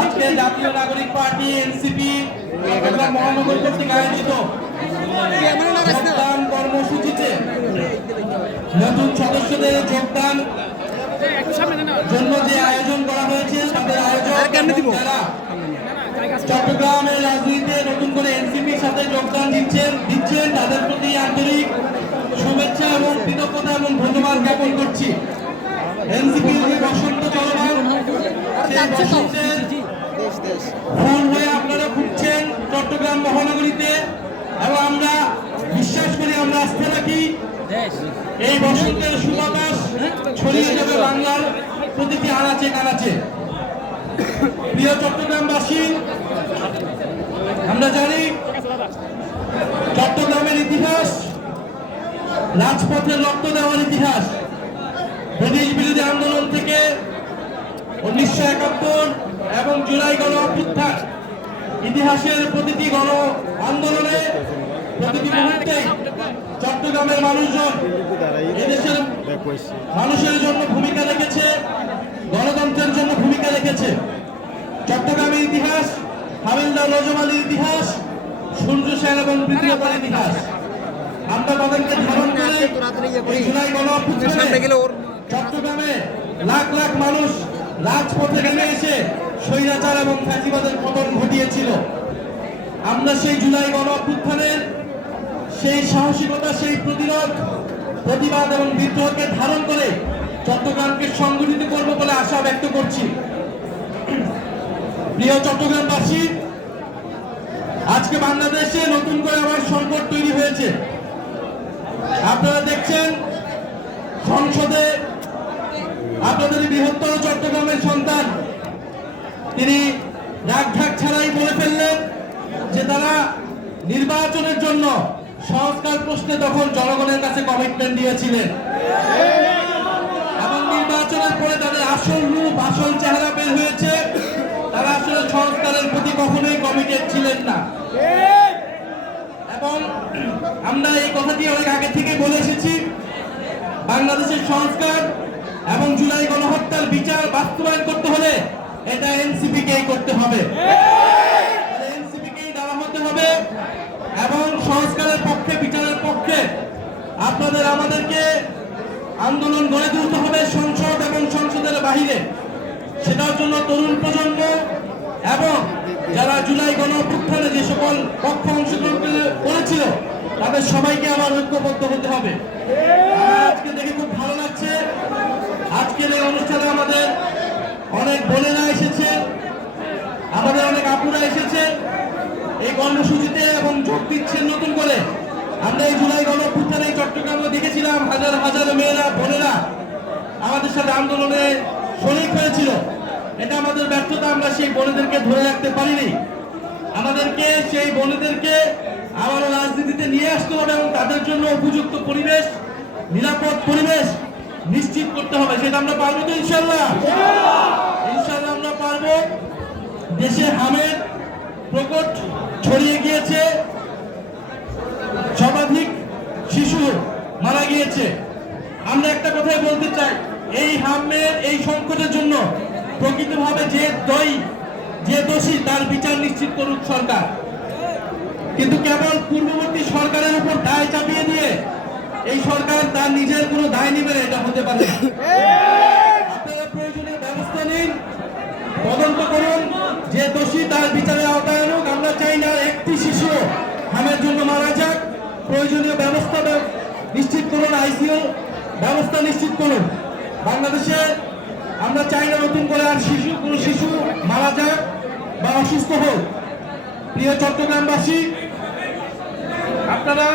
আজকে জাতীয় নাগরিক পার্টি এনসিপি মহানগর কর্তৃক আয়োজিত যোগদান কর্মসূচিতে নতুন সদস্যদের যোগদান জন্য যে আয়োজন করা হয়েছে তাদের আয়োজন যারা চট্টগ্রামের রাজনীতিতে নতুন করে এনসিপির সাথে যোগদান দিচ্ছেন তাদের প্রতি আন্তরিক শুভেচ্ছা এবং কৃতজ্ঞতা এবং ধন্যবাদ জ্ঞাপন করছি। এনসিপির যে বসন্ত চলমান সেই বসন্তের ফুল হয়ে আপনারা ঘুরছেন চট্টগ্রাম মহানগরীতে এবং আমরা বিশ্বাস করি, আমরা আস্থা রাখি এই বসন্তের সুবাতাস ছড়িয়ে যাবে বাংলার প্রতিটি আনাচে কানাচে। প্রিয় চট্টগ্রামবাসী, আমরা জানি চট্টগ্রামের ইতিহাস রাজপথে রক্ত দেওয়ার ইতিহাস। ব্রিটিশ বিরোধী আন্দোলন থেকে 1971 এবং জুলাই গণ অভ্যুত্থান, ইতিহাসের প্রতিটি গণ আন্দোলনে প্রতিটি মুহূর্তে চট্টগ্রামের মানুষজন এদেশের মানুষের জন্য ভূমিকা রেখেছে, গণতন্ত্রের জন্য ভূমিকা রেখেছে। চট্টগ্রামের ইতিহাস হাবিলদার নজম আলীর ইতিহাস, সূর্য সেন এবং বৃন্দাবন ইতিহাস। আমরা তাদেরকে ধারণ করে জুলাই গণ অভ্যুত্থানে চট্টগ্রামে লাখ লাখ মানুষ রাজপথে নেমে এসে স্বৈরাচার এবং ফ্যাসিবাদের পতন ঘটিয়েছিল। আমরা সেই জুলাই গণ অভ্যুত্থানের সেই সাহসিকতা, সেই প্রতিরোধ, প্রতিবাদ এবং বিদ্রোহকে ধারণ করে চট্টগ্রামকে সংগঠিত করব বলে আশা ব্যক্ত করছি। প্রিয় চট্টগ্রামবাসী, আজকে বাংলাদেশে নতুন করে আবার সংকট তৈরি হয়েছে। আপনারা দেখছেন সংসদে আপনাদের বৃহত্তর চট্টগ্রামের সন্তান তিনি রাগঢাক ছাড়াই বলে ফেললেন যে তারা নির্বাচনের জন্য সংস্কার প্রশ্নে তখন জনগণের কাছে কমিটমেন্ট দিয়েছিলেন এবং নির্বাচনের পরে তাদের আসল রূপ, আসল চেহারা বের হয়েছে। তারা আসলে সংস্কারের প্রতি কখনোই কমিটেড ছিলেন না। এবং আমরা এই কথাটি অনেক আগে থেকে বলে এসেছি, বাংলাদেশের সংস্কার এবং জুলাই গণহত্যার বিচার বাস্তবায়ন করতে হলে এটা এনসিপিকেই করতে হবে, এনসিপিকেই দেওয়া হতে হবে এবং সংস্কারের পক্ষে, বিচারের পক্ষে আপনাদের আমাদেরকে আন্দোলন গড়ে তুলতে হবে সংসদ এবং সংসদের বাহিরে। সেটার জন্য তরুণ প্রজন্ম এবং যারা জুলাই গণ অভ্যুত্থানে যে সকল পক্ষ অংশগ্রহণ করেছিল তাদের সবাইকে আবার ঐক্যবদ্ধ হতে হবে। আজকে দেখে খুব ভালো লাগছে, আজকের এই অনুষ্ঠানে আমাদের অনেক বোনেরা এসেছে, আমাদের অনেক আপুরা এসেছে এই কর্মসূচিতে এবং যোগ দিচ্ছেন নতুন করে। আমরা এই জুলাই গণ অভ্যুত্থানে চট্টগ্রামে দেখেছিলাম হাজার হাজার মেয়েরা, বোনেরা আমাদের সাথে আন্দোলনে শরিক হয়েছিল। এটা আমাদের ব্যর্থতা, আমরা সেই বোনেদেরকে ধরে রাখতে পারিনি। আমাদেরকে সেই বোনেদেরকে আবারও রাজনীতিতে নিয়ে আসতে হবে এবং তাদের জন্য উপযুক্ত পরিবেশ, নিরাপদ পরিবেশ নিশ্চিত করতে হবে। সেটা আমরা পারবো তো ইনশাল্লাহ? ইনশাল্লাহ আমরা পারবো। দেশে হামের প্রকট ছড়িয়ে গিয়েছে, সর্বাধিক শিশু মারা গিয়েছে। আমরা একটা কথাই বলতে চাই, এই হামের এই সংকটের জন্য প্রকৃতভাবে যে দোষী তার বিচার নিশ্চিত করুক সরকার, কিন্তু কেবল পূর্ববর্তী সরকারের উপর দায় চাপিয়ে দিয়ে এই সরকার তার নিজের কোনো দায় নেবে না, এটা হতে পারে। আপনারা প্রয়োজনীয় ব্যবস্থা নিন, তদন্ত করুন, যে দোষী তার বিচারের আওতায় আনুক। আমরা চাই না একটি শিশু হামের জন্য মারা যাক। প্রয়োজনীয় ব্যবস্থা নিশ্চিত করুন, আইসিইউ ব্যবস্থা নিশ্চিত করুন। বাংলাদেশে আমরা চাই না নতুন করে আর কোনো শিশু মারা যাক বা অসুস্থ হোক। প্রিয় চট্টগ্রামবাসী, আপনারা